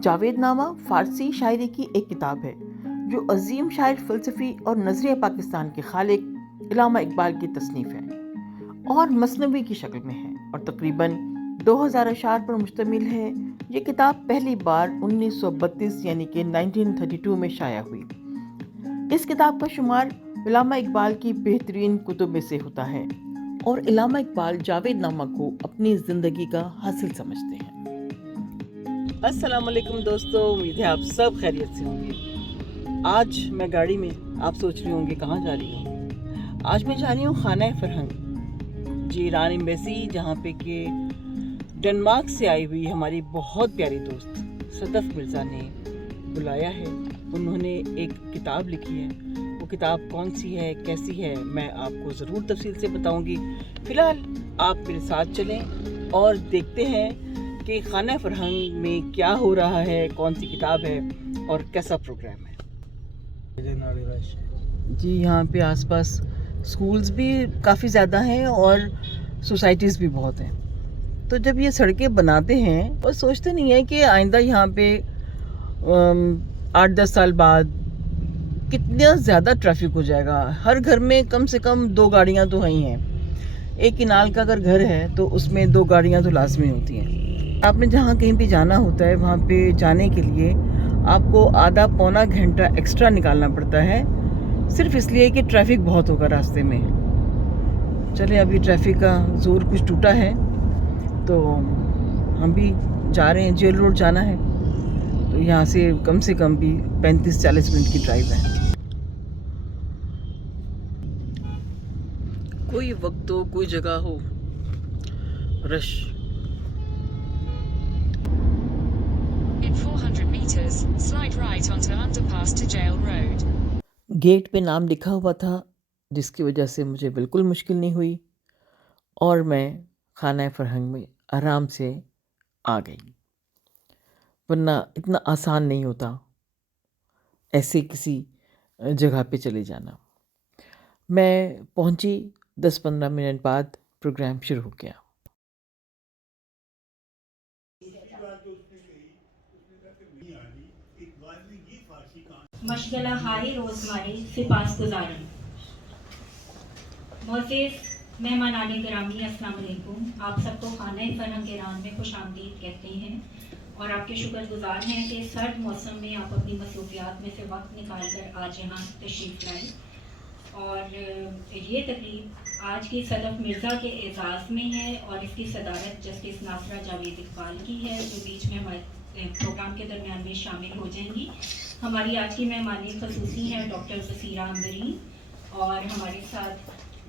जावेद नामा फ़ारसी शायरी की एक किताब है जो अजीम शायर, फ़लसफ़ी और नज़रिया पाकिस्तान के खालिक इल्लामा इकबाल की तसनीफ़ है और मसनवी की शक्ल में है और तकरीबन 2000 अशार पर मुश्तमिल है। ये किताब पहली बार 1932 यानी कि 1932 में शाया हुई। इस किताब का शुमार इल्लामा इकबाल की बेहतरीन कुतुब में से होता है और इल्लामा इकबाल जावेद नामा को अपनी ज़िंदगी का हासिल समझते हैं। अस्सलाम वालेकुम दोस्तों, उम्मीद है आप सब खैरियत से होंगे। आज मैं गाड़ी में, आप सोच रहे होंगे कहाँ जा रही हूँ। आज मैं जा रही हूँ खाना फरहंग जी, ईरान एम्बेसी, जहाँ पे कि डेनमार्क से आई हुई हमारी बहुत प्यारी दोस्त सदफ मिर्ज़ा ने बुलाया है। उन्होंने एक किताब लिखी है। वो किताब कौन सी है, कैसी है, मैं आपको ज़रूर तफसील से बताऊंगी। फ़िलहाल आप मेरे साथ चलें और देखते हैं कि खाना फरहंग में क्या हो रहा है, कौन सी किताब है और कैसा प्रोग्राम है। जी, यहाँ पे आसपास स्कूल्स भी काफ़ी ज़्यादा हैं और सोसाइटीज़ भी बहुत हैं। तो जब ये सड़कें बनाते हैं और सोचते नहीं है कि आइंदा यहाँ पे 8-10 साल बाद कितना ज़्यादा ट्रैफिक हो जाएगा। हर घर में कम से कम 2 गाड़ियाँ तो ही हैं। एक किनाल का अगर घर है तो उसमें 2 गाड़ियाँ तो लाजमी होती हैं। आपने जहाँ कहीं भी जाना होता है वहाँ पे जाने के लिए आपको आधा पौना घंटा एक्स्ट्रा निकालना पड़ता है, सिर्फ इसलिए कि ट्रैफिक बहुत होगा रास्ते में। चले, अभी ट्रैफिक का ज़ोर कुछ टूटा है तो हम भी जा रहे हैं। जेल रोड जाना है तो यहाँ से कम भी 35-40 मिनट की ड्राइव है। कोई वक्त हो, कोई जगह हो, rush. In 400 meters, slide right onto underpass to Jail Road. Gate पे नाम लिखा हुआ था, जिसकी वजह से मुझे बिल्कुल मुश्किल नहीं हुई और मैं खाना फरहंग में आराम से आ गई, वरना इतना आसान नहीं होता ऐसे किसी जगह पे चले जाना। मैं पहुंची, 10-15 मिनट बाद प्रोग्राम शुरू हो गया। मशगला हाय रोज़मारे सिपास गुजारन। मोअज़्ज़िज़ मेहमानान गिरामी, अस्सलाम वालेकुम। आप सबको खाना फरहंग ईरान में खुश आमदीद कहते हैं और आपके शुक्रगुजार हैं कि सर्द मौसम में आप अपनी मसरूफियात में से वक्त निकाल कर आज यहाँ तशरीफ़ लाए। और ये तकरीब आज की सदफ मिर्ज़ा के एज़ाज़ में है और इसकी सदारत जस्टिस नासरा जावेद इकबाल की है, जो बीच में हमारे प्रोग्राम के दरमियान में शामिल हो जाएंगी। हमारी आज की मेहमानी खसूसी हैं डॉक्टर ज़सीरा अंबरी और हमारे साथ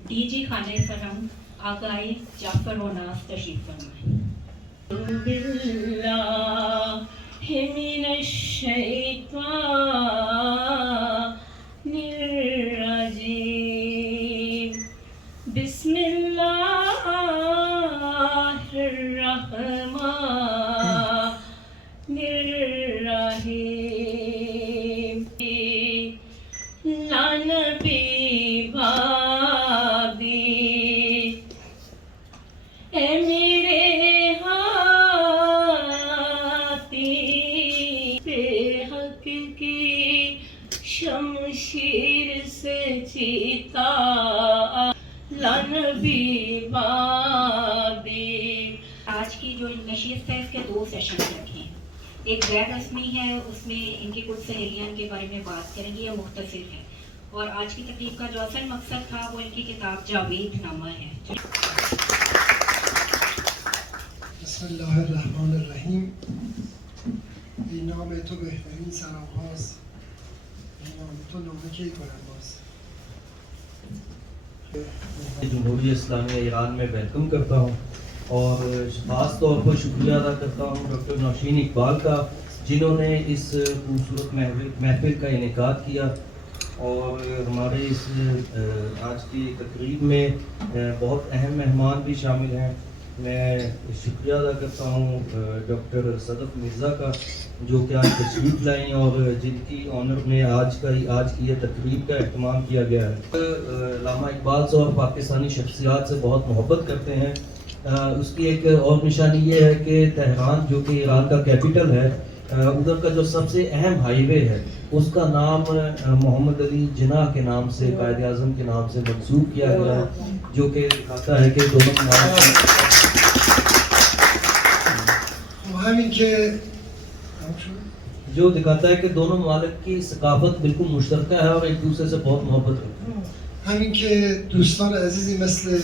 डीजी खाने फरहंग आकाए जाफ़र रोनास तशरीफ़ फरमाएं। शमशीर से चीता आज की जो नशीत है इसके 2 सेशन रखे हैं। एक गैर रस्मी है, उसमें इनकी कुछ सहेलियां के बारे में बात करेंगी, या मुख्तसर है। और आज की तकरीब का जो असल मकसद था वो इनकी किताब जावेद नामा है। बिस्मिल्लाहिर्रहमानिर्रहीम। नाम तो बेहतरीन सराफास, नाम तो लोगों के बराबर। जमहूरी इस्लामिया ईरान में वेलकम करता हूँ और ख़ास तौर पर शुक्रिया अदा करता हूँ डॉक्टर नौशीन इकबाल का, जिन्होंने इस खूबसूरत महफिल का इनेकाद किया। और हमारे इस आज की तकरीब में बहुत अहम मेहमान भी शामिल हैं। मैं शुक्रिया अदा करता हूँ डॉक्टर सदफ मिर्ज़ा का, जो कि आज तशरीफ़ लाई और जिनकी ऑनर में आज की यह तकरीब का एहतमाम किया गया है। इल्लामा इकबाल से और पाकिस्तानी शख्सियात से बहुत मोहब्बत करते हैं। उसकी एक और निशानी ये है कि तेहरान, जो कि ईरान का कैपिटल है, उधर का जो सबसे अहम हाईवे है उसका नाम मोहम्मद अली जिन्ना के नाम से, कायद आज़म के नाम से मंसूब किया गया है, जो कि दिखाता है कि दोनों همین که जो दिखाता है कि दोनों ममालिक की सकाफत बिल्कुल मुश्तरका है और एक दूसरे से बहुत मोहब्बत रखते हैं. همین که دوستان عزیزی مثل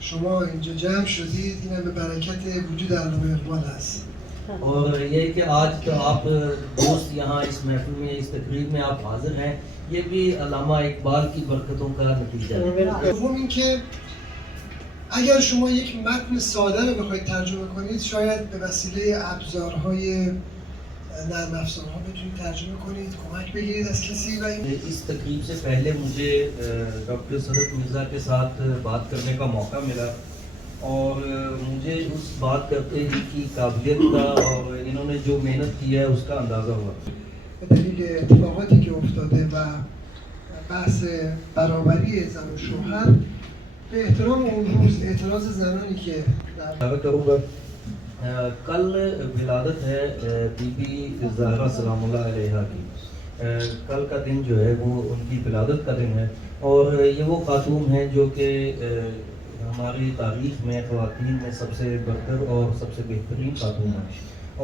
شما اینجا جمع شدید این به برکت وجود علامه اقبال است. اور یہ کہ آج تو آپ دوست یہاں اس محفل میں اس تقریب میں آپ حاضر ہیں، یہ بھی علامہ اقبال کی برکتوں کا نتیجہ ہے. دوم این که اگر شما یک متن ساده رو بخواید ترجمه کنید شاید به وسیله ابزارهای نرم افزارها بتونید ترجمه کنید، کمک بگیرید از کسی و این اس تقریب سے پہلے مجھے ڈاکٹر صدق مرزا کے ساتھ بات کرنے کا موقع ملا اور مجھے اس بات کرتے ہی کی قابلیت کا اور انہوں نے جو محنت کی ہے اس کا اندازہ ہوا. به دلیل اتفاقاتی که افتاده و بحث برابری زن و شوهر به احترام اون روز اعتراض زنانی که در دعوت کروں گا. کل ولادت ہے بی بی زہرا سلام اللہ علیہ کی. کل کا دن جو ہے وہ ان کی ولادت کا دن ہے اور یہ وہ خاتون ہیں جو کہ ہماری تاریخ میں خواتین میں سب سے برتر اور سب سے بہترین خاتون ہیں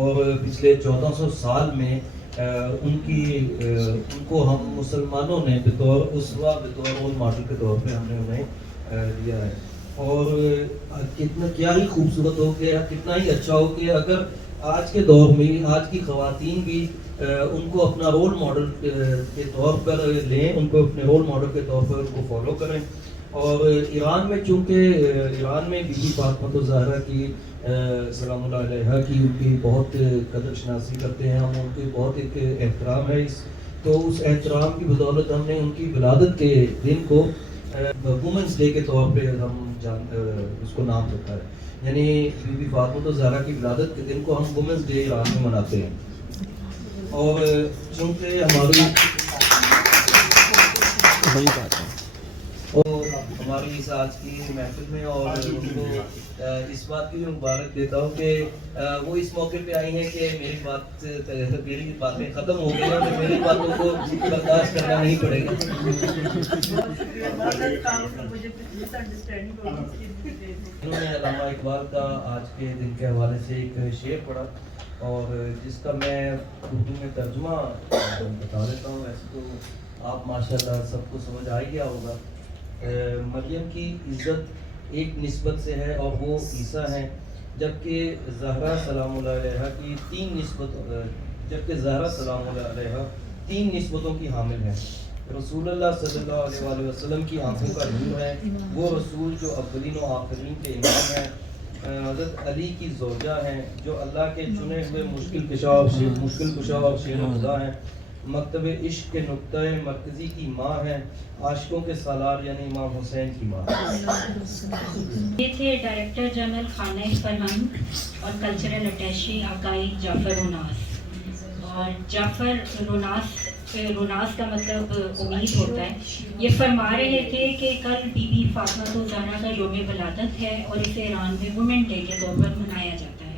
اور پچھلے 1400 سال میں ان کو ہم مسلمانوں نے بطور اسوہ بطور رول ماڈل کے طور پہ ہم نے انہیں لیا ہے. اور کتنا کیا ہی خوبصورت ہو کہ کتنا ہی اچھا ہو کہ اگر آج کے دور میں آج کی خواتین بھی ان کو اپنا رول ماڈل کے طور پر لیں، ان کو اپنے رول ماڈل کے طور پر ان کو فالو کریں. اور ایران میں چونکہ ایران میں بی بی فاطمہ الزہرا کی سلام اللہ علیہ کی ان کی بہت قدر شناسی کرتے ہیں ہم، ان کی بہت ایک احترام ہے تو اس احترام کی بدولت ہم نے ان کی ولادت کے دن کو وومنس ڈے کے طور پہ ہم اس کو نام رکھا ہے، یعنی بی بی فاطمہ الزہرا کی ولادت کے دن کو ہم وومنس ڈے ایران میں مناتے ہیں. اور چونکہ ہماری اس آج کی محفل میں اور ان کو اس بات کی بھی مبارک دیتا ہوں کہ وہ اس موقع پہ آئی ہیں کہ میری باتیں ختم ہو گئی اور میری باتوں کو برداشت کرنا نہیں پڑے گا. انہوں نے علامہ اقبال کا آج کے دن کے حوالے سے ایک شعر پڑھا اور جس کا میں اردو میں ترجمہ بتا دیتا ہوں. ایسے تو آپ ماشاءاللہ سب کو سمجھ آ ہی گیا ہوگا. مریم کی عزت ایک نسبت سے ہے اور وہ عیسیٰ ہیں، جبکہ زہرا سلام اللہ علیہ کی تین نسبتوں کی حامل ہے. رسول اللہ صلی اللہ علیہ وآلہ وسلم کی آنکھوں کا نور ہے، وہ رسول جو اولین و آخرین کے امام ہیں. حضرت علی کی زوجہ ہیں جو اللہ کے چنے ہوئے مشکل کشا اور شیر و خدا ہیں. مکتب عشق کے نقطۂ مرکزی کی ماں ہیں، عاشقوں کے سالار یعنی امام حسین کی ماں. یہ تھے ڈائریکٹر جنرل خانہ فرہنگ اور کلچرل اٹیچی عقائد جعفر روناس. اور جعفر روناس کا مطلب امید ہوتا ہے. یہ فرما رہے تھے کہ کل بی بی فاطمہ الزہرا کا یوم ولادت ہے اور اسے ایران میں وومن ڈے کے طور پر منایا جاتا ہے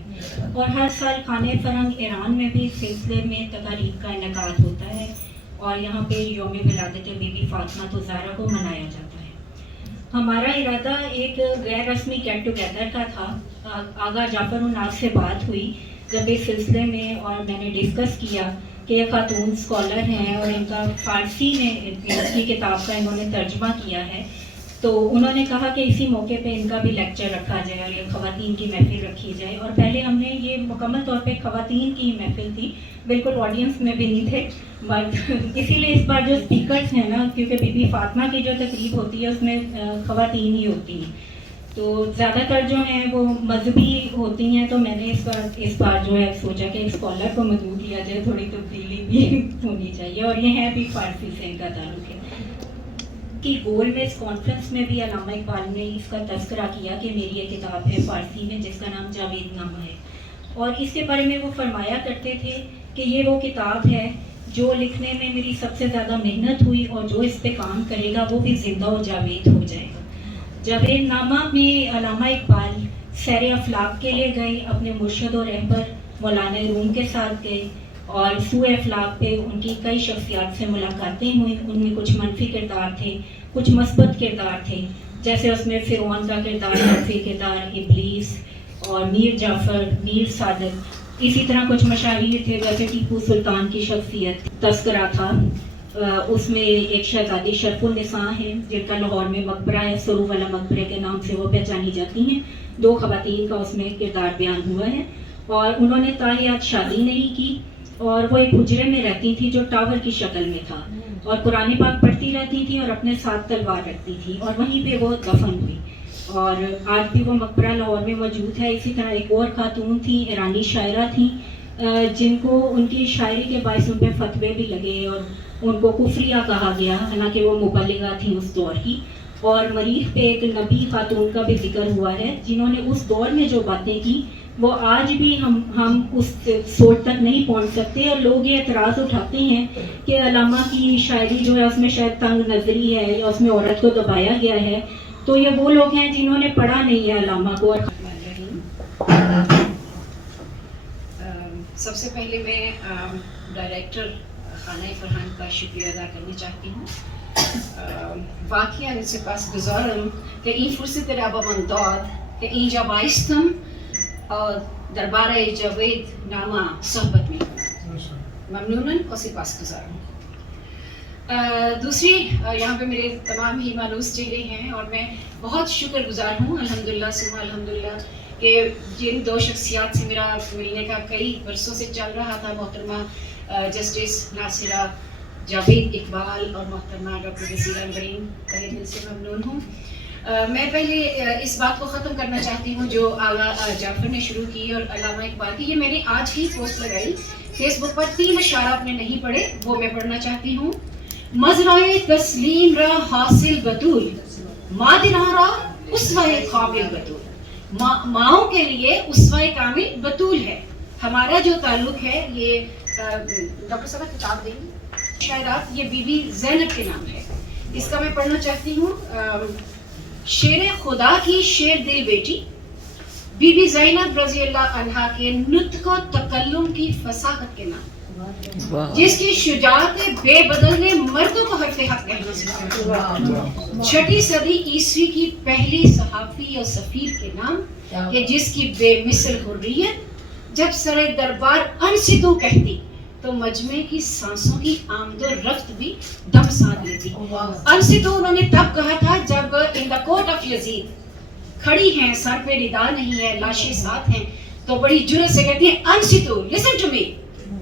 اور ہر سال خانہ فرہنگ ایران میں بھی اس سلسلے میں تقاریب کا انعقاد ہوتا ہے اور یہاں پہ یوم ولادت بی بی فاطمہ الزہرا کو منایا جاتا ہے. ہمارا ارادہ ایک غیر رسمی گیٹ ٹوگیدر کا تھا. آغا جعفر روناس سے بات ہوئی جب اس سلسلے میں اور میں نے ڈسکس کیا کہ یہ خاتون اسکالر ہیں اور ان کا فارسی میں اس کی کتاب کا انہوں نے ترجمہ کیا ہے، تو انہوں نے کہا کہ اسی موقع پہ ان کا بھی لیکچر رکھا جائے اور یہ خواتین کی محفل رکھی جائے. اور پہلے ہم نے یہ مکمل طور پہ خواتین کی محفل تھی، بالکل آڈینس میں بھی نہیں تھے مرد. اسی لیے اس بار جو اسپیکرز ہیں نا، کیونکہ بی بی فاطمہ کی جو تقریب ہوتی ہے اس میں خواتین ہی ہوتی ہیں، تو زیادہ تر جو ہیں وہ مذہبی ہوتی ہیں. تو میں نے اس بار جو ہے سوچا کہ ایک اسکالر کو مدعو کیا جائے، تھوڑی تبدیلی بھی ہونی چاہیے. اور یہ ہے بھی فارسی سے ان کا تعلق ہے. کی گول میں اس کانفرنس میں بھی علامہ اقبال نے اس کا تذکرہ کیا کہ میری یہ کتاب ہے فارسی میں جس کا نام جاوید نامہ ہے، اور اس کے بارے میں وہ فرمایا کرتے تھے کہ یہ وہ کتاب ہے جو لکھنے میں میری سب سے زیادہ محنت ہوئی اور جو اس پہ کام کرے گا وہ بھی زندہ و جاوید ہو جائے گا. جاوید نامہ میں علامہ اقبال سیر افلاک کے لیے گئے، اپنے مرشد و رہبر मौलाना रूम के साथ गए और सूए अफलाक पे उनकी कई शख्सियात से मुलाकातें हुई। उनमें कुछ मनफी किरदार थे, कुछ मस्बत किरदार थे, जैसे उसमें फ़िरौन का किरदार, मनफी किरदार इब्लीस और मीर जाफ़र, मीर सादक। इसी तरह कुछ मशाहिर थे, जैसे टीपू सुल्तान की शख्सियत तस्करा था। उसमें एक शहजादी शरफुन्निसा हैं जिनका लाहौर में मकबरा है, सरू वाला मकबरे के नाम से वो पहचानी जाती हैं। 2 ख़वातीन का उसमें किरदार बयान हुआ है और उन्होंने ताहियात शादी नहीं की और वो एक हुजरे में रहती थी जो टावर की शक्ल में था और कुरान पाक पढ़ती रहती थी और अपने साथ तलवार रखती थी और वहीं पे वो दफन हुई और आज भी वो मकबरा लाहौर में मौजूद है। इसी तरह एक और खातून थी, ईरानी शायरा थी, जिनको उनकी शायरी के बायस उन पर फतवे भी लगे और उनको कुफरिया कहा गया, हालांकि वो मुबल्लिगा थी उस दौर की। और मरीख पे एक नबी खातून का भी जिक्र हुआ है जिन्होंने उस दौर में जो बातें की वो आज भी हम उस सोच तक नहीं पहुंच सकते और लोग ये एतराज़ उठाते हैं कि अल्लामा की शायरी जो है उसमें शायद तंग नजरी है या उसमें औरत को दबाया गया है। तो ये वो लोग हैं जिन्होंने पढ़ा नहीं है अल्लामा को। सबसे पहले मैं डायरेक्टर खाना फरहान का शुक्रिया अदा करना चाहती हूँ। वाक़िया इनसे पास गुजारम कि ई फुर्सत रबा मंदौर कि ई जबाइस्तम और दरबार जावेद नामा सोहबत में ममनूनन और सिपास गुजारम। दूसरी यहाँ पे मेरे तमाम ही मानूस चेहरे हैं और मैं बहुत शुक्रगुजार हूँ अल्हम्दुलिल्लाह सुम्मा अल्हम्दुलिल्लाह कि जिन 2 शख्सियात से मेरा मिलने का कई बरसों से चल रहा था, मोहतरमा जस्टिस नासिरा जावेद इकबाल और मोहतरमा डॉक्टर वसीला अनवरीन, तहे दिल से ममनून हूँ। मैं पहले इस बात को ख़त्म करना चाहती हूँ जो आगा जाफ़र ने शुरू की और अल्लामा इकबाल की। ये मैंने आज ही पोस्ट लगाई फेसबुक पर, 3 अशारा आपने नहीं पढ़े, वो मैं पढ़ना चाहती हूँ। मज़राए तस्लीम रा हासिल बतूल, मादिरारा उसवाए कामिल बतूल। माओं के लिए उसवाए कामिल बतूल है। हमारा जो ताल्लुक है ये डॉक्टर साहब किताब देंगे शायरात, ये बीबी ज़ैनब के नाम है। इसका मैं पढ़ना चाहती हूँ। शेर खुदा की शेर दिल बेटी बीबी ज़ैनब रज़ी अल्लाह अन्हा के नुत्क़ व तकल्लुम की फसाहत के नाम, जिसकी शुजाअत बेबदल ने मर्दों को हक़ कहना सिखाया। 6वीं सदी ईस्वी की पहली सहाफ़ी और सफ़ीर के नाम कि जिसकी बेमिसल हुर्रियत जब सरे दरबार अनसितू कहती तो मजमे की सांसों की आमदो रफ्त भी दम साध लेती। अनसितू उन्होंने तब कहा था जब in the court of Yazid खड़ी हैं, सर पे रिदा नहीं है, लाशें साथ हैं, तो बड़ी जुर्रत से कहती हैं अनसितू लिसन टू मी।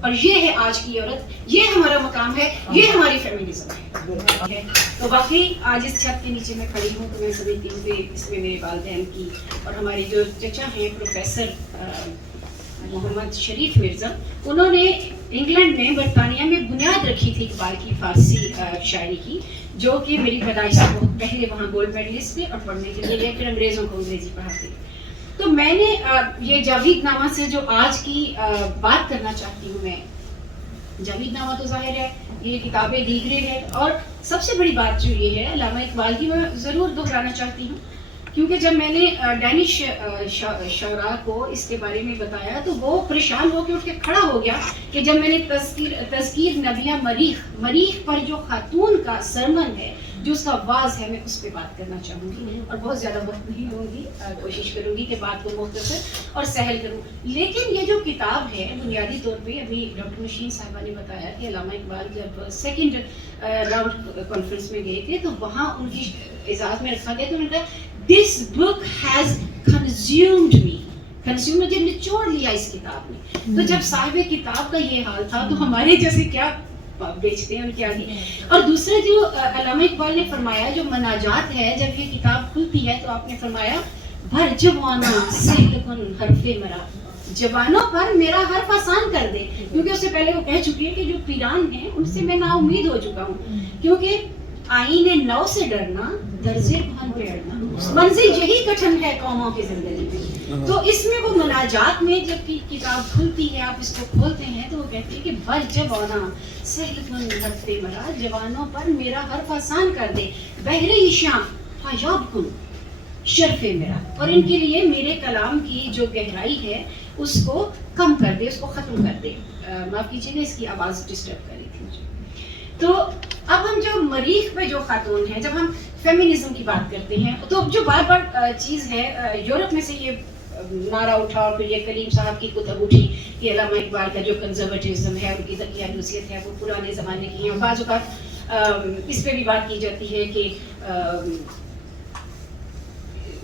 और ये है आज की औरत, ये हमारा मकाम है, ये हमारी फेमिनिज्म है। तो बाकी आज इस छत के नीचे मैं खड़ी हूँ तो मैं समझती हूँ कि इसमें मेरे वालिदैन की और हमारे जो चचा हैं प्रोफेसर मोहम्मद शरीफ मिर्ज़ा, उन्होंने इंग्लैंड में बरतानिया में बुनियाद रखी थी इकबाल की फ़ारसी शायरी की, जो कि मेरी पैदाइश से बहुत पहले वहाँ गोल्ड मेडलिस्ट थे और पढ़ने के लिए लेकर अंग्रेज़ों को अंग्रेज़ी पढ़ाते। तो मैंने ये जावेदनामा से जो आज की बात करना चाहती हूँ मैं, जावेदनामा तो जाहिर है ये किताबें दीगरे है और सबसे बड़ी बात जो ये है अल्लामा इकबाल की, मैं ज़रूर दोहराना चाहती हूँ क्योंकि जब मैंने डैनिश शौरा को इसके बारे में बताया तो वो परेशान होकर उठ के खड़ा हो गया कि जब मैंने तज़कीर नबिया मरीख पर जो खातून का सरमन है, जो उसका वाज है, मैं उस पर बात करना चाहूँगी और बहुत ज़्यादा वक्त नहीं लूँगी, कोशिश करूँगी कि बात को मुख्तसर और सहल करूँ। लेकिन ये जो किताब है बुनियादी तौर पे अभी डॉक्टर नशीन साहिबा ने बताया कि अल्लामा इकबाल जब सेकंड राउंड कॉन्फ्रेंस में गए थे तो वहाँ उनकी इजाज़त में रखा गया तो उन्होंने कहा this book has consumed me, consume मुझे निचोड़ लिया इस किताब ने। तो जब साहिब किताब का ये हाल था तो हमारे जैसे क्या बेचते हैं क्या नहीं। और दूसरा जो अल्लामा इकबाल ने फरमाया जो मनाजात है, जब ये किताब खुलती है तो आपने फरमाया भर जवाना सहलकुन हरफे मरा, जवानों पर मेरा हर्फ आसान कर दे, क्योंकि उससे पहले वो कह चुकी है कि जो पीरान हैं उनसे मैं नाउमीद हो चुका हूँ, क्योंकि आईने नौ से डरना दर्जे भान पे अड़ना, मंजिल यही कठिन है कौमों की जिंदगी में। तो इसमें वो मनाजात में जब किताब खुलती है, आप इसको खोलते हैं तो वो कहती है कि भर जवाना सहलकुन हरफे मरा, जवानों पर मेरा हर्फ आसान कर दे, बहरे ईशां फायाब कुन शर्फे मेरा। और इनके लिए मेरे कलाम की जो गहराई है उसको کم کر دے, اس کو ختم کر دے. معاف کیجیے گا, اس کی آواز ڈسٹرب کر رہی تھی مجھے. تو اب ہم جو مریخ پہ جو خاتون ہیں, جب ہم فیمنزم کی بات کرتے ہیں تو جو بار بار چیز ہے, یورپ میں سے یہ نعرہ اٹھا اور پھر یہ کلیم صاحب کی کتب اٹھی کہ علامہ اقبال کا جو کنزرویٹزم ہے, ان کی دقیانوسیت ہے, وہ پرانے زمانے کی ہیں. بعض اوقات اس پہ بھی بات کی جاتی ہے کہ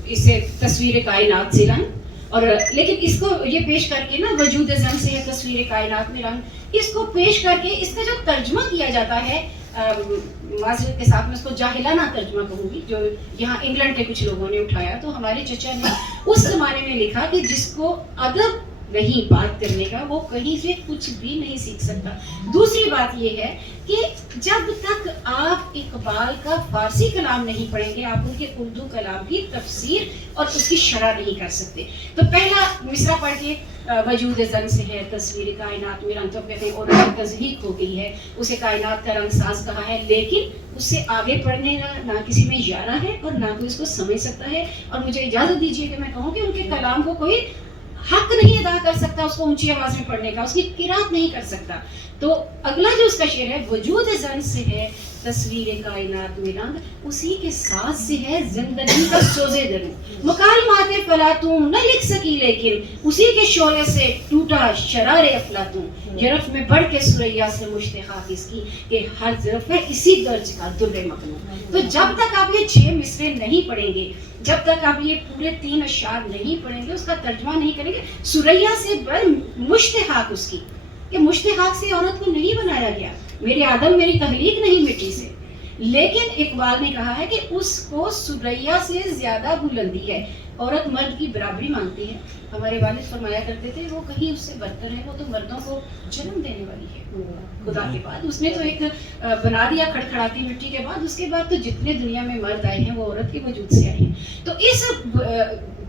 اس سے تصویر کائنات سے رنگ, اور لیکن اس کو یہ پیش کر کے نا وجود زن سے ہے تصویر کائنات میں رنگ, اس کو پیش کر کے اس کا جو ترجمہ کیا جاتا ہے, معذرت کے ساتھ میں اس کو جاہلانہ ترجمہ کہوں گی, جو یہاں انگلینڈ کے کچھ لوگوں نے اٹھایا. تو ہمارے چچا نے اس زمانے میں لکھا کہ جس کو ادب نہیں بات کرنے کا, وہ کہیں سے کچھ بھی نہیں سیکھ سکتا. دوسری بات یہ ہے کہ جب تک آپ اقبال کا فارسی کلام نہیں پڑھیں گے, آپ ان کے اردو کلام کی تفسیر اور اس کی شرح نہیں کر سکتے. تو پہلا مصرع پڑھ کے وجود زن سے ہے تصویر کائنات میں رنگ, تو کہتے ہیں عورت کی تضحیق ہو گئی ہے, اسے کائنات کا رنگ ساز کہا ہے, لیکن اس سے آگے پڑھنے کا نہ کسی میں یارہ ہے اور نہ کوئی اس کو سمجھ سکتا ہے. اور مجھے اجازت دیجیے کہ میں کہوں کہ ان کے کلام کو کوئی حق نہیں ادا کر سکتا اس کو اونچی آواز میں پڑھنے کا, اس کی قرات نہیں کر سکتا. تو اگلا جو اس کا شعر ہے, وجود زن سے ہے تصویر کائنات میں رنگ, اسی کے ساتھ سے ہے زندگی کا سوزے درو, مکالمات فلاطون نہ لکھ سکی لیکن اسی کے شعلے سے ٹوٹا شرار افلاطون. ظرف میں بڑھ کے سریا سے مشتخاک اس کی, کہ ہر ظرف ہے اسی درج کا در مکنون. تو جب تک آپ یہ 6 مصرے نہیں پڑھیں گے, جب تک آپ یہ پورے 3 اشعار نہیں پڑھیں گے, اس کا ترجمہ نہیں کریں گے, سریا سے بڑھ مشتخاک اس کی, کہ مشتخاک سے عورت کو نہیں بنایا گیا, میری آدم میری تخلیق نہیں مٹی سے, لیکن اقبال نے کہا ہے کہ اس کو سریا سے زیادہ بلندی ہے. عورت مرد کی برابری مانگتی ہے. ہمارے والد فرمایا کرتے تھے وہ کہیں اس سے برتر ہے, وہ تو مردوں کو جنم دینے والی ہے خدا کے بعد. اس نے تو ایک بنا دیا کھڑکھڑاتی مٹی کے بعد, اس کے بعد تو جتنے دنیا میں مرد آئے ہیں وہ عورت کے وجود سے آئے ہیں. تو اس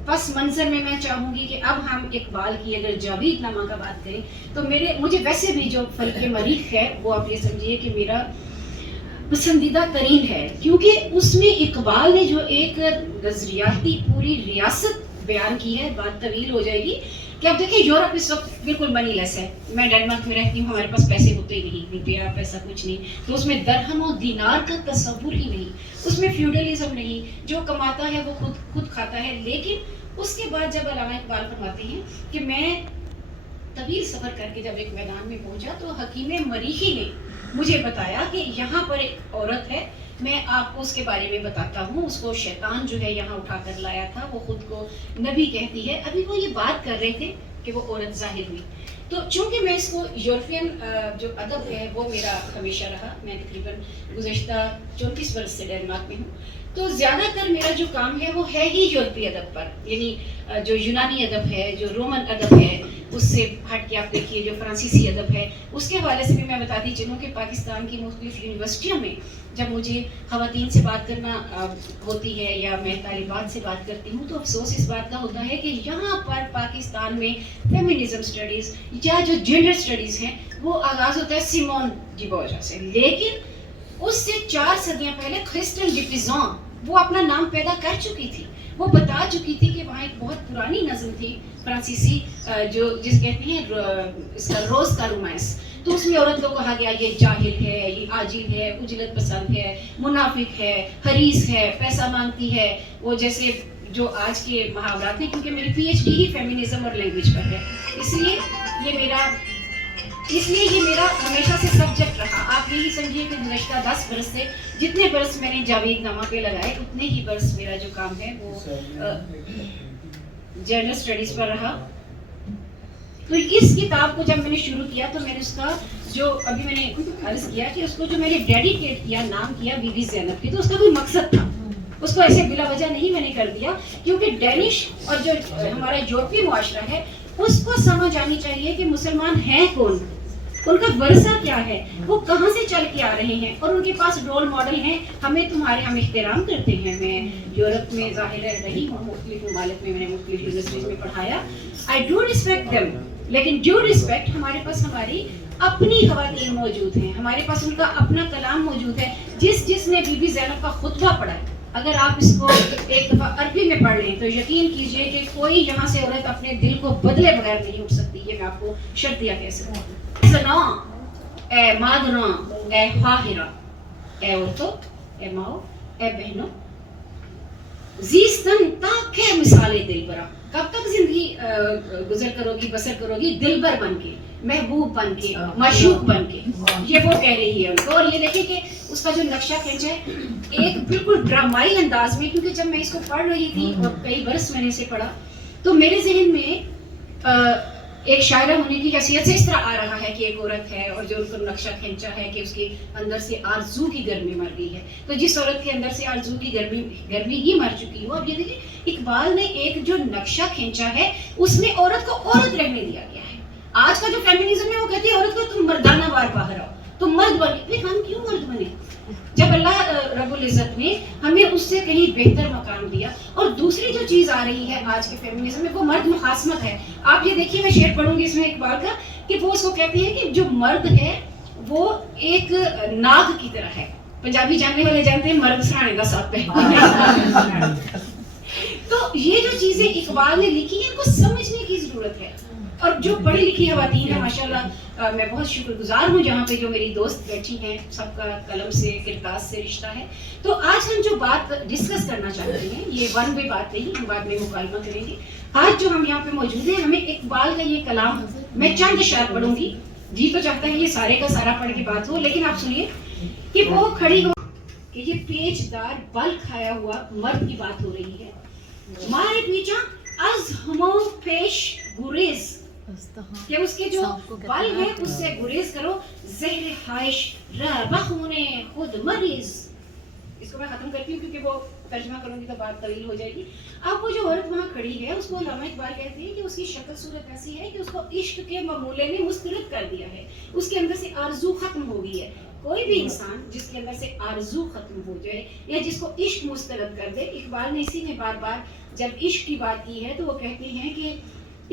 پس منظر میں میں چاہوں گی کہ اب ہم اقبال کی اگر جاوید نامہ کا بات کریں تو مجھے ویسے بھی جو فلک مریخ ہے وہ آپ یہ سمجھیے کہ میرا پسندیدہ ترین ہے, کیونکہ اس میں اقبال نے جو ایک نظریاتی پوری ریاست بیان کی ہے. بات طویل ہو جائے گی کہ اب دیکھیں یورپ اس وقت بالکل منی لیس ہے. میں ڈینمارک میں رہتی ہوں, ہمارے پاس پیسے ہوتے ہی نہیں, روپیہ پیسہ کچھ نہیں, تو اس میں درہم و دینار کا تصور ہی نہیں, اس میں فیوڈلزم نہیں, جو کماتا ہے وہ خود کھاتا ہے. لیکن اس کے بعد جب علامہ اقبال فرماتے ہیں کہ میں طویل سفر کر کے جب ایک میدان میں پہنچا تو حکیم مریخی نے مجھے بتایا کہ یہاں پر ایک عورت ہے, میں آپ کو اس کے بارے میں بتاتا ہوں. اس کو شیطان جو ہے یہاں اٹھا کر لایا تھا, وہ خود کو نبی کہتی ہے. ابھی وہ یہ بات کر رہے تھے کہ وہ عورت ظاہر ہوئی. تو چونکہ میں اس کو یورپین جو ادب ہے وہ میرا ہمیشہ رہا, میں تقریباً گزشتہ 34 برس سے ڈینمارک میں ہوں, تو زیادہ تر میرا جو کام ہے وہ ہے ہی یورپی ادب پر, یعنی جو یونانی ادب ہے, جو رومن ادب ہے, اس سے ہٹ کے آپ دیکھیے جو فرانسیسی ادب ہے, اس کے حوالے سے بھی میں بتاتی چلوں کہ پاکستان کی مختلف یونیورسٹیوں میں جب مجھے خواتین سے بات کرنا ہوتی ہے یا میں طالبات سے بات کرتی ہوں تو افسوس اس بات کا ہوتا ہے کہ یہاں پر پاکستان میں فیمنزم اسٹڈیز یا جو جینڈر اسٹڈیز ہیں وہ آغاز ہوتا ہے سیمون ڈی بوجا سے, لیکن اس سے 4 صدیاں پہلے کرسٹن ڈپیزان وہ اپنا نام پیدا کر چکی تھی. وہ بتا چکی تھی کہ وہاں ایک بہت پرانی نظم تھی فرانسیسی جو جس کہتے ہیں اس کا روز کا رومانس, تو اس میں عورت کو کہا گیا یہ جاہل ہے, یہ عاجل ہے, اجلت پسند ہے, منافق ہے, حریص ہے, پیسہ مانگتی ہے, وہ جیسے جو آج کے محاورات ہیں. کیونکہ میری پی ایچ ڈی ہی فیمنزم اور لینگویج پر ہے, اس لیے یہ میرا ہمیشہ سے سبجیکٹ رہا. آپ یہی سمجھیے کہ گزشتہ 10 برس سے جتنے برس میں نے جاوید نامہ پہ لگائے اتنے ہی برس میرا جو کام ہے وہ جنرل اسٹڈیز پر رہا. تو اس کتاب کو جب میں نے شروع کیا تو میں نے اس کا جو ابھی میں نے عرض کیا کہ اس کو جو میں نے ڈیڈیکیٹ کیا, نام کیا بی بی زینب کی, تو اس کا کوئی مقصد تھا. اس کو ایسے بلا وجہ نہیں میں نے کر دیا, کیونکہ ڈینش اور جو ہمارا یورپی معاشرہ ہے اس کو سمجھ آنی چاہیے کہ مسلمان ہیں کون, ان کا ورثہ کیا ہے, وہ کہاں سے چل کے آ رہے ہیں, اور ان کے پاس رول ماڈل ہیں. ہم احترام کرتے ہیں. میں یورپ میں ظاہر رہی ہوں, مختلف ممالک میں میں نے مختلف یونیورسٹیز میں پڑھایا. آئی ڈو ریسپیکٹ دیم, لیکن ڈیو ریسپیکٹ ہمارے پاس ہماری اپنی خواتین موجود ہیں, ہمارے پاس ان کا اپنا کلام موجود ہے. جس نے بی بی زینب کا خطبہ پڑھا ہے अगर आप इसको एक दफ़ा अरबी में पढ़ लें तो यकीन कीजिए कि कोई यहाँ से औरत अपने दिल को बदले बगैर नहीं उठ सकती। ये मैं आपको शर्त दिया कह सकता हूँ। जना ए मादना ए फाहिरा, ए औरतों, ए माओ, ए बहनों, जीस्तन ताके मिसाले दिलबरा, कब तक जिंदगी गुजर करोगी, बसर करोगी दिलबर बन के, महबूब बन के, माशूक बन के। ये वो कह रही है उनको। और ये देखिए कि उसका जो नक्शा खींचा है एक बिल्कुल ड्रामाई अंदाज में, क्योंकि जब मैं इसको पढ़ रही थी और कई बरस मैंने इसे पढ़ा तो मेरे जहन में एक शायरा होने की हैसियत से इस तरह आ रहा है कि एक औरत है और जो उनको नक्शा खींचा है कि उसके अंदर से आरजू की गर्मी मर गई है। तो जिस औरत के अंदर से आरजू की गर्मी ही मर चुकी हो। अब ये देखिए इकबाल ने एक जो नक्शा खींचा है उसमें औरत को औरत रहने दिया गया है। आज का जो फेमिनिज्म है वो कहती है औरत को तुम मर्दाना वार बाहर आओ, तुम मर्द बने। फिर हम क्यों मर्द बने जब अल्लाह रब्बुल इज़्ज़त ने हमें उससे कहीं बेहतर मकाम दिया। और दूसरी जो चीज़ आ रही है आज के फेमिनिज्म में वो मर्द मुखासमत है। आप ये देखिए, मैं शेर पढ़ूंगी इसमें इकबाल का कि वो उसको कहती है कि जो मर्द है वो एक नाग की तरह है। पंजाबी जानने वाले जानते हैं मर्द सराने का साथ पहनता। तो ये जो चीजें इकबाल ने लिखी है इनको समझने की जरूरत है। और जो पढ़ी लिखी खवातीन है माशाल्लाह, मैं बहुत शुक्रगुजार हूँ जहाँ पे जो मेरी दोस्त बैठी हैं, सबका कलम से किरतास से रिश्ता है। तो आज हम जो बात डिस्कस करना चाहते हैं ये वन वे बात नहीं, हम बाद में मुकालमा करेंगे। आज जो हम यहाँ पे मौजूद हैं हमें इकबाल का ये कलाम मैं चंद अशआर पढ़ूंगी। जी तो चाहता है ये सारे का सारा पढ़ के बात हो, लेकिन आप सुनिए कि वो खड़ी हो कि ये पेचदार बल खाया हुआ मर्द की बात हो रही है। मारे पीछा अज हमो पेश गुरेज, कि उसके जो बल है उससे गुरेज करो। जहर हाइश रबखुने खुद मरीज। इसको मैं खत्म करती हूँ क्योंकि वो तर्जमा करूंगी तो बात तवील हो जाएगी। अब वो जो औरत वहाँ खड़ी है उसको अल्लामा इकबाल कहती है कि उसकी शक्ल सूरत ऐसी है कि उसको इश्क के मामूले ने मुस्तरद कर दिया है, उसके अंदर से आरजू खत्म हो गई है। कोई भी इंसान जिसके अंदर से आरजू खत्म हो जाए या जिसको इश्क मुस्तरद कर दे, इकबाल ने इसी में बार बार जब इश्क की बात की है तो वो कहते हैं कि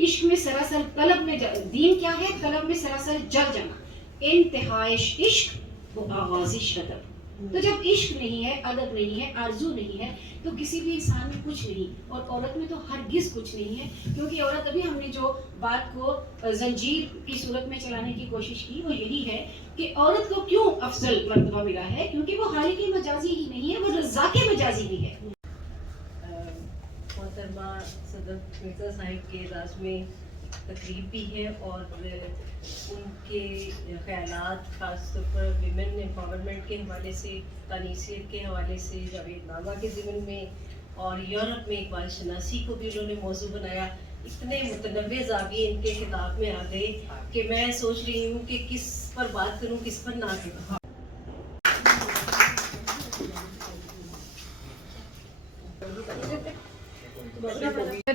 इश्क में सरासर तलब में दीन क्या है, तलब में सरासर जल जाना। इंतहाइश इश्क वो आगाजिश अदब। तो जब इश्क नहीं है, अदब नहीं है, आरजू नहीं है तो किसी भी इंसान में कुछ नहीं, और औरत में तो हरगिज कुछ नहीं है। क्योंकि औरत, अभी हमने जो बात को जंजीर की सूरत में चलाने की कोशिश की वो यही है कि औरत को क्यों अफजल मर्तबा मिला है, क्योंकि वो हालिकी मजाजी ही नहीं है, वो रज़ाक़े मजाजी भी है। मोहतरमा सदर मिर्ज़ा साहिब के एजाज़ में तकरीब भी है और उनके ख़यालात ख़ास तौर पर विमेन एम्पावरमेंट के हवाले से, तानीसियत के हवाले से, जावेदनामा के ज़िमन में और यूरोप में इकबाल शनासी को भी उन्होंने मौजू बनाया। इतने मुतनव्वे ज़ाविये इनके खिताब में आ गए कि मैं सोच रही हूँ कि किस पर बात करूँ किस पर ना करूँ।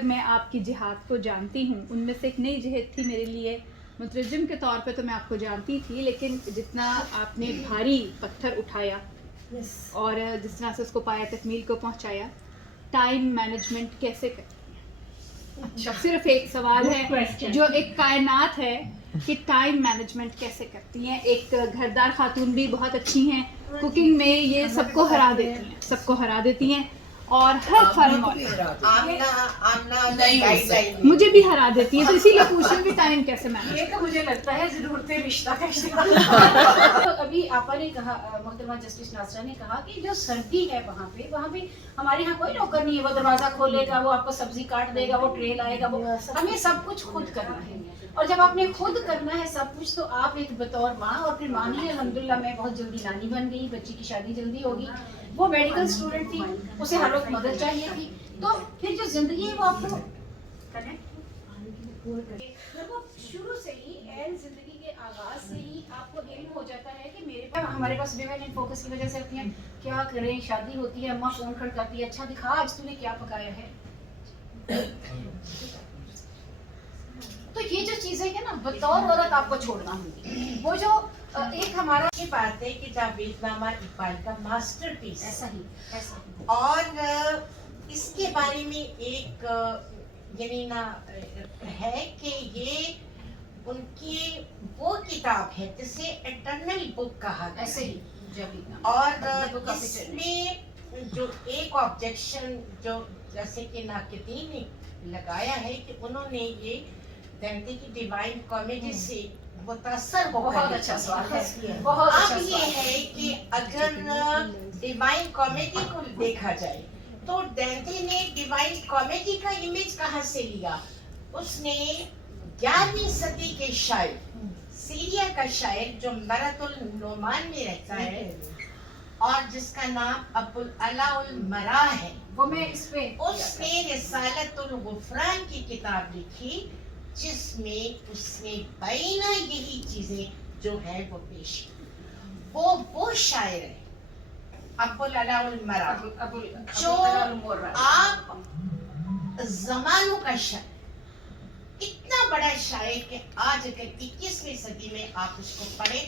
मैं आपकी जिहाद को जानती हूँ, उनमें से एक नई जिहाद थी मेरे लिए। मुतरजम के तौर पे तो मैं आपको जानती थी, लेकिन जितना आपने भारी पत्थर उठाया और जिस तरह से उसको पाया तकमील को पहुँचाया, टाइम मैनेजमेंट कैसे करती हैं? अच्छा, सिर्फ एक सवाल है जो एक कायनात है कि टाइम मैनेजमेंट कैसे करती हैं। एक घरदार खातून भी बहुत अच्छी हैं, कुकिंग में ये सबको हरा देती हैं, सबको हरा देती हैं और हर फर्म मुझे भी हरा देती है। तो इसीलिए पूछ रही हूँ कि टाइम कैसे मैनेज। ये तो मुझे लगता है ज़रूरत रिश्ता का तो अभी आपा ने कहा, मोहतरमा जस्टिस नासरा ने कहा कि जो सर्दी है वहाँ पे हमारे यहाँ कोई नौकर नहीं है, वो दरवाज़ा खोलेगा, वो आपको सब्जी काट देगा, वो ट्रे लाएगा, वो हमें सब कुछ खुद करना है। और जब आपने खुद करना है सब कुछ तो आप एक बतौर माँ, और फिर माँ ही अल्हम्दुलिल्लाह मैं बहुत जल्दी नानी बन गई, बच्ची की शादी जल्दी होगी। वो मेडिकल स्टूडेंट थी, उसे हर वक्त मदद चाहिए थी। तो फिर जो जिंदगी है वो आपको शुरू से ही एन जिंदगी के आगाज से ही आपको इल्म हो जाता है कि मेरे पास, हमारे पास विमेन इन फोकस की वजह से होती हैं, क्या करें, शादी होती है, अम्मा फोन खड़काती है, अच्छा दिखा आज तूने क्या पकाया है। तो ये जो चीजें है ना बतौर औरत आपको छोड़ना होगी। वो जो एक हमारा ये बात है कि जावेदनामा इकबाल का मास्टरपीस ऐसा ही और इसके बारे में एक यानी ना है कि ये उनकी वो किताब है जिसे एटर्नल बुक कहा गया, ऐसे ही और इसमें जो एक ऑब्जेक्शन जो जैसे कि नाकिदीन ने लगाया है कि उन्होंने ये दंते की डिवाइन कॉमेडी से मुतासर होकर बहुत अच्छा सवाल है, लिखा। बहुत अच्छा अब ये सवाल है कि अगर डिवाइन कॉमेडी को देखा जाए तो डेंटे ने डिवाइन कॉमेडी का इमेज कहाँ से लिया? उसने 11वीं सदी के शायर, सीरिया का शायर जो मरतुल नोमान में रहता है और जिसका नाम अबुल अला उल मरा है, वो मैं इस पे उसने रिसालतुल गुफरान की किताब लिखी जिसमें उसने बैना यही चीजें जो है वो पेश की। वो शायर है अबुल अला उल मरा जो आप जमानों का शायर, इतना बड़ा शायर कि आज अगर 21वीं सदी में आप उसको पढ़े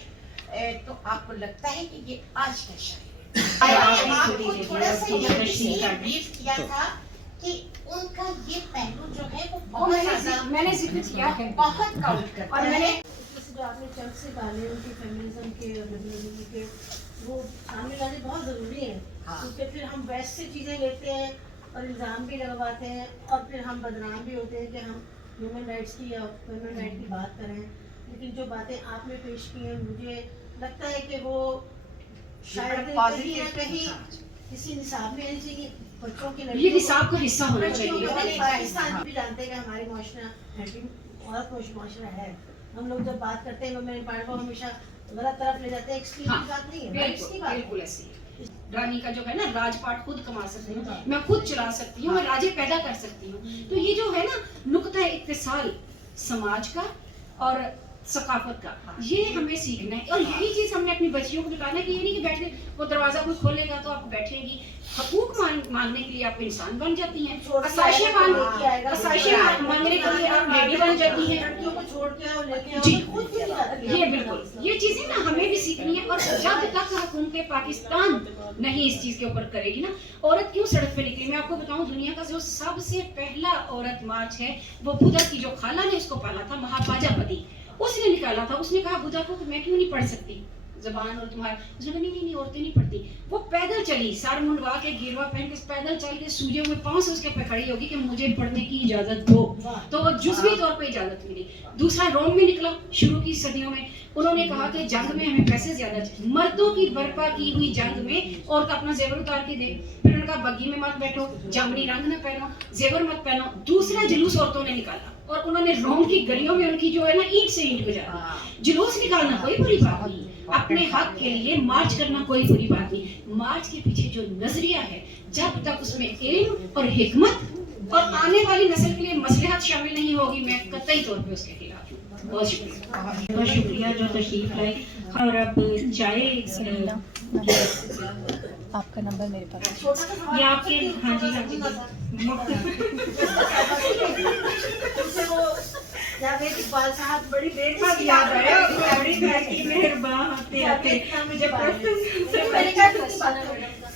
तो आपको लगता है कि ये आज का शायर है। आपको थोड़ा सा ये इसलिए ब्रीफ किया था कि उनका ये पहलू जो है वो बहुत ज्यादा मैंने जिक्र किया है, बहुत काउंट करता और है। मैंने जो आपने चर्च से डाले उनके फेमिनिज्म के और लिबरलिज्म के, वो सामने लाने बहुत ज़रूरी है, क्योंकि फिर हम वेस्ट से चीज़ें लेते हैं और इल्ज़ाम भी लगवाते हैं और फिर हम बदनाम भी होते हैं कि हम ह्यूमन राइट्स की या ह्यूमन राइट की बात करें। लेकिन जो बातें आपने पेश की हैं, मुझे लगता है कि वो शायद कहीं ना कहीं किसी निसाब में आनी चाहिए। बच्चों के ये निसाब का हिस्सा होना बच्चों चाहिए। के पाकिस्तान भी जानते हैं कि हमारी मुआशरा औरत मुआशरा है। हम लोग जब बात करते हैं वुमेन पार्ट को हमेशा गलत तरफ ले जाते हैं, एक्सट्रीम की बात नहीं है, राइट्स की बात है। बिल्कुल ऐसी है। रानी का जो है ना, राजपाट खुद कमा सकती हूँ, मैं खुद चला सकती हूँ, मैं राजे पैदा कर सकती हूँ। तो ये जो है ना नुक्ता इत्तिसाल समाज का और सकाफत का, ये हमें सीखना है। और यही चीज हमने अपनी बच्चियों को बताना है कि ये नहीं कि बैठ के वो दरवाजा कोई खोलेगा तो आप बैठेंगी। हकूक मांगने के लिए आप इंसान बन जाती हैं, आसाइशें मांगने के लिए आप लेडी बन जाती हैं। लड़कियों को छोड़ के आओ, लेके आओ, जी, खुद की बात है। ये बिल्कुल, ये चीजें ना हमें भी सीखनी है। और जब तक हुकूमत पाकिस्तान नहीं इस चीज के ऊपर करेगी ना, औरत क्यों सड़क पे निकली? मैं आपको बताऊं, दुनिया का जो सबसे पहला औरत मार्च है वो बुद्धा की जो खाला ने उसको पाला था, महापाजापति, उसने निकाला था। उसने कहा बुद्धा को मैं क्यों नहीं पढ़ सकती जबान और तुम्हारा? उसने कहा नहीं औरतें नहीं पढ़ती। वो पैदल चली, सर मुंडवा के, गिरवा पहन के, पैदल चल के सूजे हुए पांव से उसके पे खड़ी होगी कि मुझे पढ़ने की इजाजत दो। तो वो जुज़वी तौर पे इजाजत मिली। दूसरा रोम में निकला शुरू की सदियों में, उन्होंने कहा कि जंग में हमें पैसे ज्यादा चाहिए। मर्दों की बर्पा की हुई जंग में औरत अपना जेवर उतार के दे। फिर उन्होंने कहा बग्गी में मत बैठो, जामनी रंग न पहनो, जेवर मत पहनो। दूसरा जुलूस औरतों ने निकाला और उन्होंने रोम की गलियों में उनकी जो है ना ईंट से ईंट गुजारा। जुलूस निकालना कोई बुरी बात नहीं, अपने हक के लिए मार्च करना कोई बुरी बात नहीं। मार्च के पीछे जो नजरिया है, जब तक उसमें इल्म और हिकमत और आने वाली नस्ल के लिए मसलहत शामिल नहीं होगी, मैं कतई तौर पे उसके खिलाफ हूँ। बहुत शुक्रिया जो तशरीफ लाए। और अब चाय आपका नंबर मेरे पास ये आपके, हाँ जी जावेद इकबाल साहब बड़ी देर अब याद आया, बड़ी की मेहरबान आते आते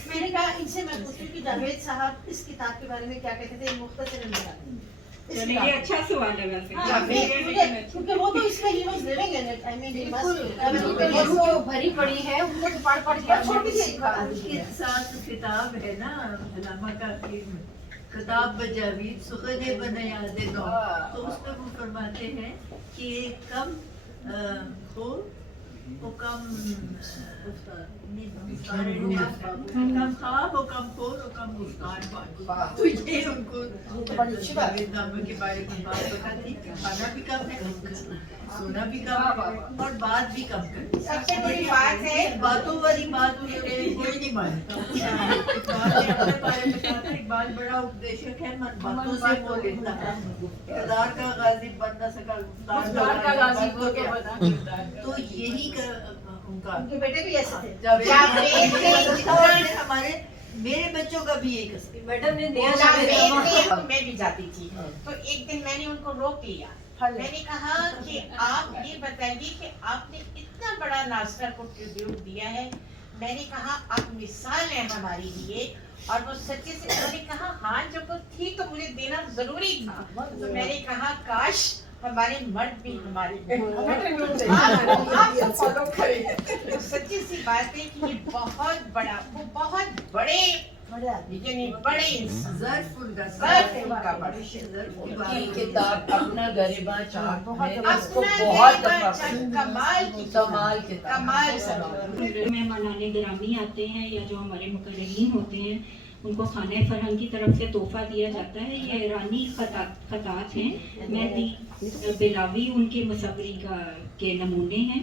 मैंने कहा इनसे मैं पूछूं कि जावेद साहब इस किताब के बारे में क्या कहते थे, मुख्तसरन बताते। चलिए, ये अच्छा सवाल है वैसे। क्योंकि वो तो इसमें he was living in it, I mean he must वो भरी पड़ी है, उनको तो पढ़ के छोटी सी के साथ किताब है ना अल्लामा का किताब बजावीद सुखदे बनायाद दो, तो उसमें वो फरमाते हैं कि कम वो कम ख्वाब और कम खोर और कम मुस्कान। तो ये उनको जावेदनामे के बारे में बात बताती, खाना भी कम है, सोना भी कम है और बात भी कम कर। सबसे बड़ी बात है बातों वाली बात उन्होंने कोई नहीं मानता। इकबाल बड़ा उपदेशक है, मन बातों से बोल लेता है। इक़्तिदार का गाज़ी बन न सका, इक़्तिदार का गाज़ी बोल के बना। तो यही उनका, उनके बेटे भी ऐसे थे। हमारे मेरे बच्चों का भी एक मैडम ने मैं भी जाती थी, तो एक दिन मैंने उनको रोक लिया। मैंने कहा कि आप ये बताइए कि आपने इतना बड़ा नास्ता को ट्रिब्यूट दिया है। मैंने कहा आप मिसाल हैं हमारे लिए, और वो सच्चे से उन्होंने कहा हाँ जब वो थी तो मुझे देना जरूरी था। तो मैंने कहा काश हमारे मर्द भी हमारे फॉलो करें। तो सच्ची सी बात है कि ये बहुत बड़ा, वो बहुत बड़े यानी बड़े इंसान ज़र्फ़ उनका ज़र्फ़ उनका बड़ा ज़र्फ़ की की बात किताब अपना गरिमा चाक है इसको अपना बहुत गरिमा दफा चाक, पढ़ी। कमाल की कमाल किताब कमाल सब मेहमानाने गिरामी आते हैं या जो हमारे मुकर्ररीन होते हैं उनको खाने फरहंग की तरफ से तोहफा दिया जाता है। ये ईरानी खतात हैं। मेहदी बेलावी उनके मुसव्वरी के नमूने हैं।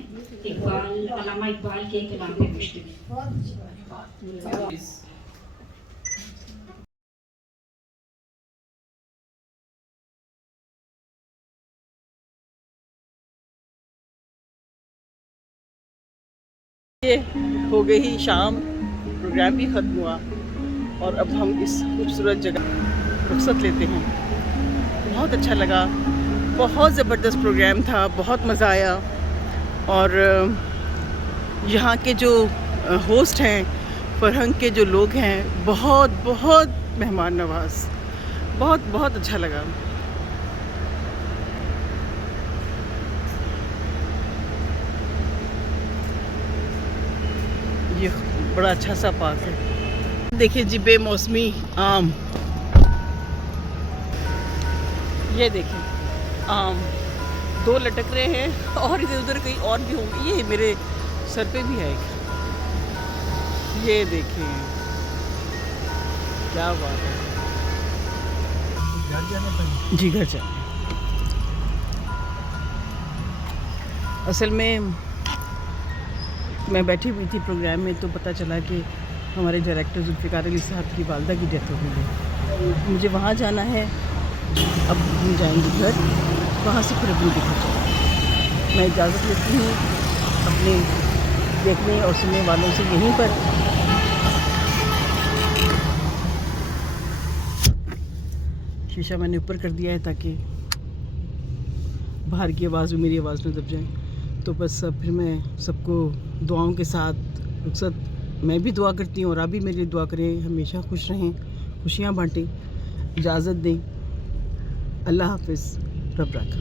अल्लामा इकबाल के कलाम में मुश्तमिल। ये हो गई शाम, प्रोग्राम भी ख़त्म हुआ और अब हम इस खूबसूरत जगह रुखसत लेते हैं। बहुत अच्छा लगा, बहुत ज़बरदस्त प्रोग्राम था, बहुत मज़ा आया। और यहाँ के जो होस्ट हैं, फरहंग के जो लोग हैं, बहुत बहुत मेहमान नवाज, बहुत बहुत अच्छा लगा। ये बड़ा अच्छा सा पार्क है। देखिए जी, बेमौसमी आम, ये देखिए आम 2 लटक रहे हैं और इधर उधर कहीं और भी होंगे। ये मेरे सर पे भी है एक, ये देखिए क्या बात है। जी घर जाना। असल में मैं बैठी हुई थी प्रोग्राम में तो पता चला कि हमारे डायरेक्टर जुल्फ़िकार अली साहब की वालदा की डेथ हो गई है। मुझे वहाँ जाना है, अब हम जाएंगे घर, वहाँ से फिर अपनी दिखा जाएंगे। मैं इजाज़त लेती हूँ अपने देखने और सुनने वालों से यहीं पर। शीशा मैंने ऊपर कर दिया है ताकि बाहर की आवाज़ भी मेरी आवाज़ में दब जाए। तो बस अब फिर मैं सबको दुआओं के साथ रुखसत, मैं भी दुआ करती हूँ और आप भी मेरे लिए दुआ करें, हमेशा खुश रहें, खुशियाँ बांटें। इजाज़त दें। अल्लाह हाफ़िज़, रब रखा।